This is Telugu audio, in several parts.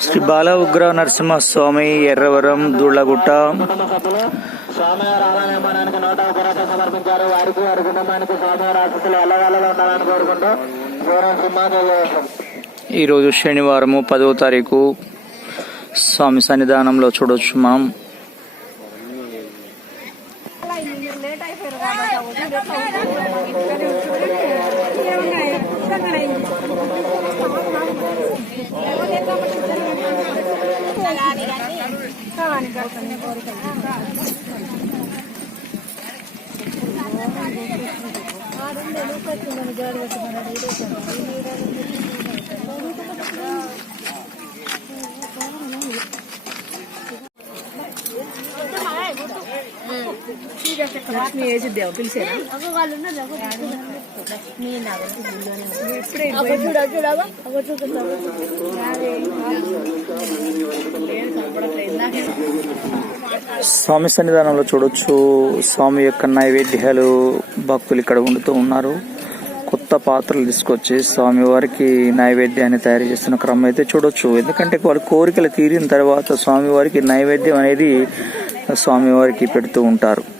శ్రీ బాల ఉగ్ర నరసింహస్వామి ఎర్రవరం దూళ్ళగుట్ట నూట సమర్పించారు వారికి వారి కుటుంబానికి స్వామివారి ఆశస్సులు ఉండాలని కోరుకుంటూ ఈరోజు శనివారము పదవ తారీఖు స్వామి సన్నిధానంలో చూడొచ్చు మనం లేట్ ఏమున్నాయి? ఇబ్బంది అయింది. లేకపోతే స్వామి సన్నిధానంలో చూడొచ్చు. స్వామి యొక్క నైవేద్యాలు భక్తులు ఇక్కడ వండుతూ ఉన్నారు. కొత్త పాత్రలు తీసుకొచ్చి స్వామి వారికి నైవేద్యాన్ని తయారు చేస్తున్న క్రమం అయితే చూడొచ్చు. ఎందుకంటే వాళ్ళ కోరికలు తీరిన తర్వాత స్వామివారికి నైవేద్యం అనేది స్వామివారికి పెడుతూ ఉంటారు.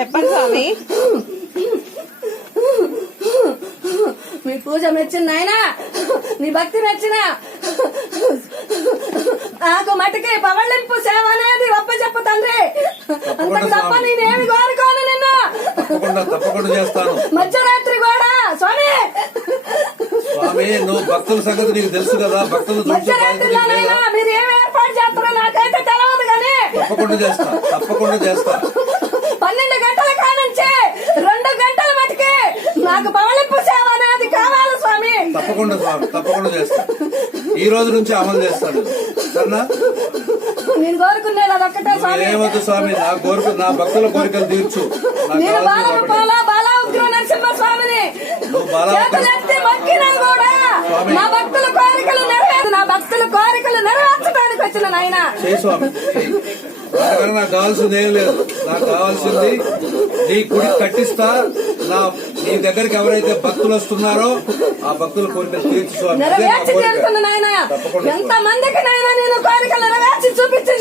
చెప్పండి స్వామి. మీ పూజ మెచ్చిన నాయనా నీ భక్తి మెచ్చిన. నాకు మటుకి పవళింపు సేవ అనేది ఒప్ప చెప్పు తండ్రి అంతకు తప్ప నేనేమి కోరుకోను నిన్ను. తప్పకుండా తప్పకుండా చేస్తాను. మధ్యరాత్రి కూడా స్వామి. స్వామి నువ్వు భక్తుల సంగతి నీకు తెలుసు కదా భక్తులు లేదా? మీరు ఏమి ఏర్పాటు చేస్తారో నాకైతే తెలియదు కానీ. తప్పకుండా చేస్తా తప్పకుండా చేస్తా. నాకు పవళింపు సేవ అనేది కావాలి స్వామి. తప్పకుండా స్వామి. తప్పకుండా చేస్తా. ఈ రోజు నుంచి అమలు చేస్తాను సరేనా? నేను కోరుకునేది అదొక్కటే స్వామి. ఏమొద్దు స్వామి. నా కోరిక నా భక్తుల కోరికలు తీర్చు. నేను బాల కావాల్సింది ఒకటే. రూపంలో బాల ఉగ్ర నరసింహ స్వామిని. చేతులెత్తి మొక్కినా కూడా. నా భక్తుల కోరికలు నెరవేరు నా భక్తుల కోరికలు నెరవేర్చడానికి వచ్చిన నాయన. స్వామి. నాకు కావాల్సింది ఏం లేదు. నాకు కావాల్సింది నీ గుడి కట్టిస్తా నా నీ దగ్గరికి ఎవరైతే భక్తులు వస్తున్నారో ఆ భక్తుల కోరిక.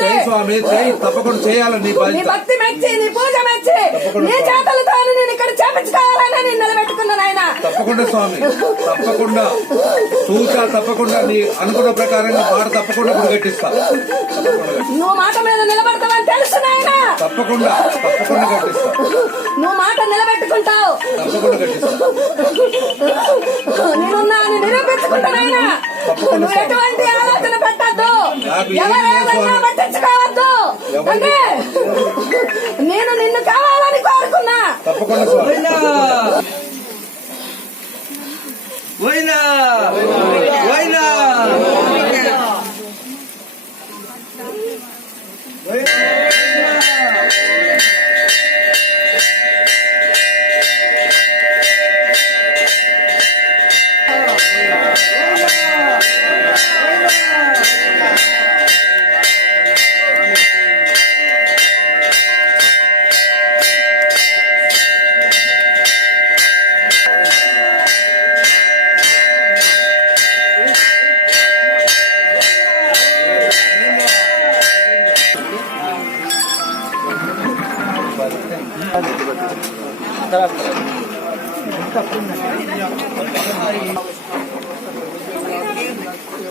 చేయి స్వామి చేయి. తప్పకుండా చేయాలి నీ భక్తి మెచ్చి నీ పూజ మెచ్చి తప్పకుండా నీ చేతులతో నేను ఇక్కడ చేపించుకోవాలని నేను నిలబెట్టుకున్న నాయన. తప్పకుండా స్వామి. తప్పకుండా. చూసా తప్పకుండా నీ అనుకున్న ప్రకారంగా మాట తప్పకుండా కట్టిస్తా. నువ్వు మాట మీద నిలబడతావని తెలుసు నాయన. తప్పకుండా. తప్పకుండా కట్టిస్తా నువ్వు మాట నిలబెట్టుకుంటావు. తప్పకుండా కట్టిస్తా నేనున్నా అని నిరూపించుకుంటా నాయన తప్పకుండా నువ్వు ఎటువంటి ఆలోచన పెట్టద్దు. స్వామి. పట్టించుకోవద్దు. అంటే నేను నిన్ను కావాలని కోరుకున్నా. తప్పకుండా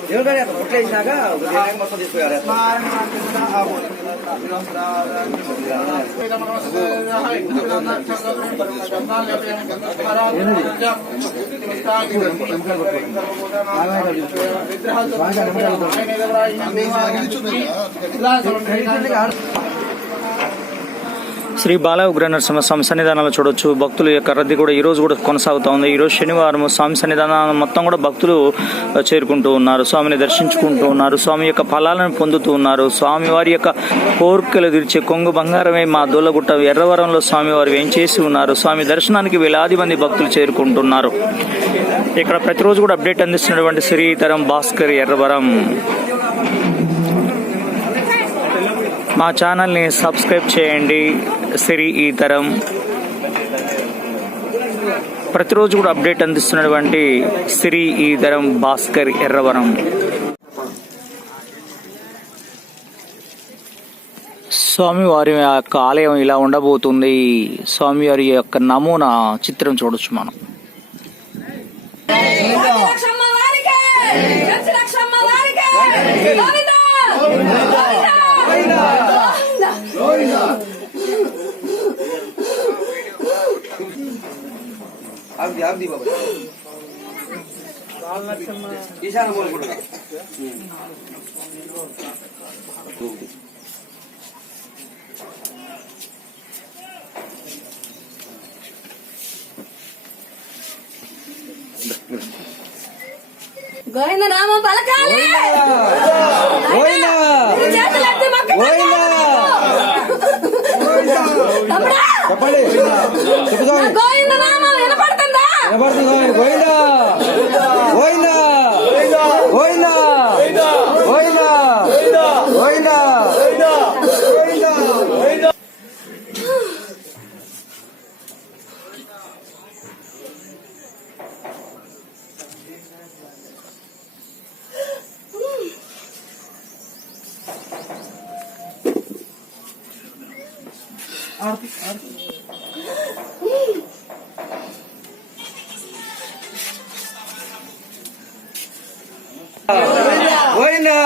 ఎవరికైనా ఒట్లా వేసినాక మొత్తం తీసుకురారు శ్రీ బాల ఉగ్ర నరసింహ స్వామి సన్నిధానాలు చూడొచ్చు. భక్తుల యొక్క రద్దీ కూడా ఈరోజు కూడా కొనసాగుతూ ఉంది. ఈరోజు శనివారం స్వామి సన్నిధానం మొత్తం కూడా భక్తులు చేరుకుంటూ ఉన్నారు. స్వామిని దర్శించుకుంటూ ఉన్నారు. స్వామి యొక్క ఫలాలను పొందుతూ ఉన్నారు. స్వామి వారి యొక్క కోరికలు తీర్చే కొంగు బంగారమే మా దొల్లగుట్ట ఎర్రవరంలో స్వామి వారు ఏం చేసి ఉన్నారు? స్వామి దర్శనానికి వేలాది మంది భక్తులు చేరుకుంటున్నారు. ఇక్కడ ప్రతిరోజు కూడా అప్డేట్ అందిస్తున్నటువంటి శ్రీతరం భాస్కర్ ఎర్రవరం. మా ఛానల్ని సబ్స్క్రైబ్ చేయండి. సిరి ఈ తరం ప్రతిరోజు కూడా అప్డేట్ అందిస్తున్నటువంటి సిరి ఈ తరం భాస్కర్ ఎర్రవరం. స్వామివారి యొక్క ఆలయం ఇలా ఉండబోతుంది. స్వామివారి యొక్క నమూనా చిత్రం చూడొచ్చు మనం. లక్షమ్మ ఆగ్ది బాబు ఈశాన మూలకుంటున్నా గోవింద నామం పలకాలి! చెప్పండి. గోవింద నామం వినపడుతుందా వినపడుతుంది గోవిందా గోవిందా గోవిందా గోవిందా గోవిందా గోవిందా గోవిందా